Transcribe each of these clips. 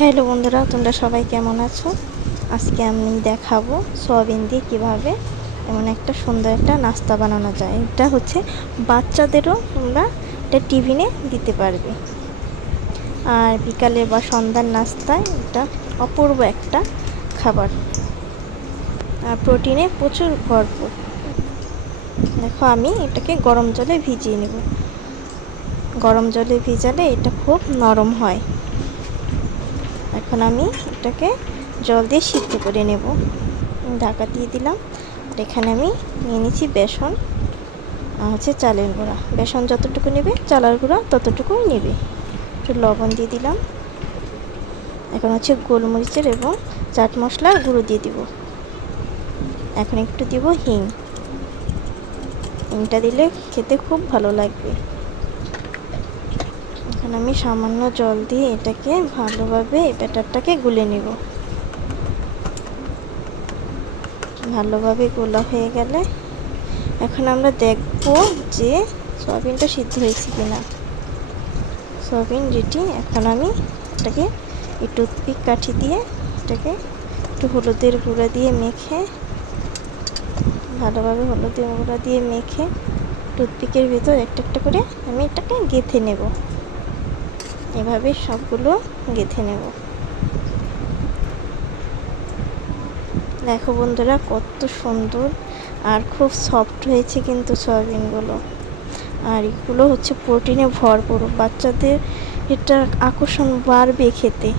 Hello বন্ধুরা, তোমরা সবাই কেমন আছো? আজকে আমি দেখাবো সয়াবিন দিয়ে কীভাবে এমন একটা সুন্দর একটা নাস্তা বানানো যায়। এটা হচ্ছে বাচ্চাদেরও তোমরা এটা টিফিনে দিতে পারবে, আর বিকালে বা সন্ধ্যার নাস্তায় এটা অপূর্ব একটা খাবার, আর প্রোটিনে প্রচুর ভরপুর। দেখো, আমি এটাকে গরম জলে ভিজিয়ে নেব। গরম জলে ভিজালে এটা খুব নরম হয়। এখন আমি এটাকে জল দিয়ে সিদ্ধ করে নেব। ঢাকা দিয়ে দিলাম। আর এখানে আমি নিয়ে নিচ্ছি বেসন আর হচ্ছে চালের গুঁড়া। বেসন যতটুকু নেবে, চালের গুঁড়া ততটুকুই নেবে। একটু লবণ দিয়ে দিলাম। এখন হচ্ছে গোলমরিচের এবং চাট মশলার গুঁড়ো দিয়ে দিব। এখন একটু দিব হিং। হিংটা দিলে খেতে খুব ভালো লাগবে। এখন আমি সামান্য জল দিয়ে এটাকে ভালোভাবে এই ব্যাটারটাকে গুলে নেব। ভালোভাবে গোলা হয়ে গেলে এখন আমরা দেখব যে সয়াবিনটা সিদ্ধ হয়েছে কিনা। Soybean ready. এখন আমি এটাকে এই টুথপিক কাঠি দিয়ে এটাকে একটু হলুদের গুঁড়া দিয়ে মেখে, ভালোভাবে হলুদের গুঁড়া দিয়ে মেখে টুথপিকের ভিতর একটা একটা করে আমি এটাকে গেঁথে নেব। এভাবে সবগুলো গেঁথে নেব। দেখো বন্ধুরা, কত সুন্দর আর খুব সফট হয়েছে কিন্তু সয়াবিনগুলো। আর এগুলো হচ্ছে প্রোটিনে ভরপুর। বাচ্চাদের এটা আকর্ষণ বাড়বে খেতে।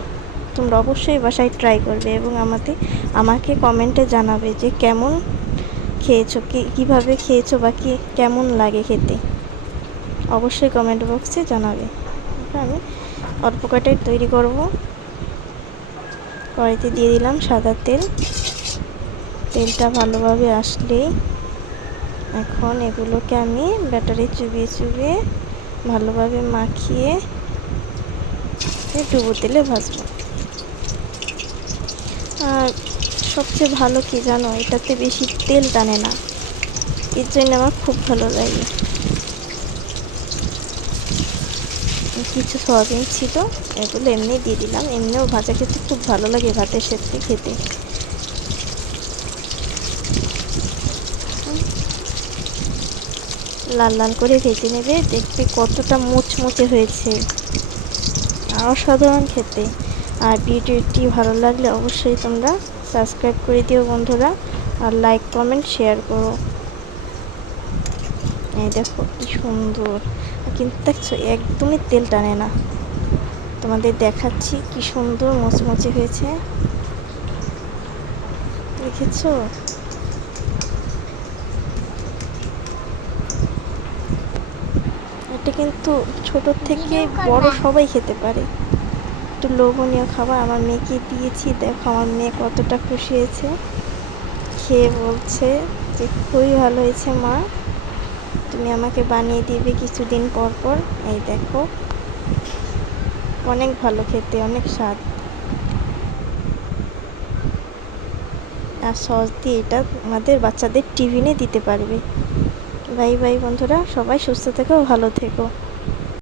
তোমরা অবশ্যই বাসায় ট্রাই করবে এবং আমাকে কমেন্টে জানাবে যে কেমন খেয়েছো, কীভাবে খেয়েছো বা কেমন লাগে খেতে। অবশ্যই কমেন্ট বক্সে জানাবে। আমি অল্প কটাই তৈরি করব। কড়াইতে দিয়ে দিলাম সাদা তেল। তেলটা ভালোভাবে আসলেই এখন এগুলোকে আমি ব্যাটারে চুবিয়ে চুবিয়ে ভালোভাবে মাখিয়ে ডুবো তেলে ভাজবো। আর সবচেয়ে ভালো কি জানো, এটাতে বেশি তেল টানে না, এর জন্য আমার খুব ভালো লাগে। কিছু সয়াবিন ছিল, এগুলো এমনি দিয়ে দিলাম। এমনিও ভাজা খেতে খুব ভালো লাগে, ভাতের সাথে খেতে। লাল লাল করে ভেজে নেবে, দেখবে কতটা মুচমুচে হয়েছে, অসাধারণ খেতে। আর ভিডিওটি ভালো লাগলে অবশ্যই তোমরা সাবস্ক্রাইব করে দিও বন্ধুরা, আর লাইক কমেন্ট শেয়ার করো। এই দেখো কি সুন্দর, কিন্তু দেখছো একদমই তেল টানে না। তোমাদের দেখাচ্ছি কি সুন্দর মুচমুচে হয়েছে, দেখেছো? এটা কিন্তু ছোট থেকে বড় সবাই খেতে পারে। একটু লোভনীয় খাবার। আমার মেয়েকে দিয়েছি, দেখো আমার মেয়ে কতটা খুশি হয়েছে। খেয়ে বলছে যে খুবই ভালো হয়েছে মা, তুমি আমাকে বানিয়ে দিবে কিছুদিন পর পর। এই দেখো, অনেক ভালো খেতে, অনেক স্বাদ। আর সস দিয়ে এটা আমাদের বাচ্চাদের টিফিনে দিতে পারবে। বাই বাই বন্ধুরা, সবাই সুস্থ থেকো, ভালো থেকো।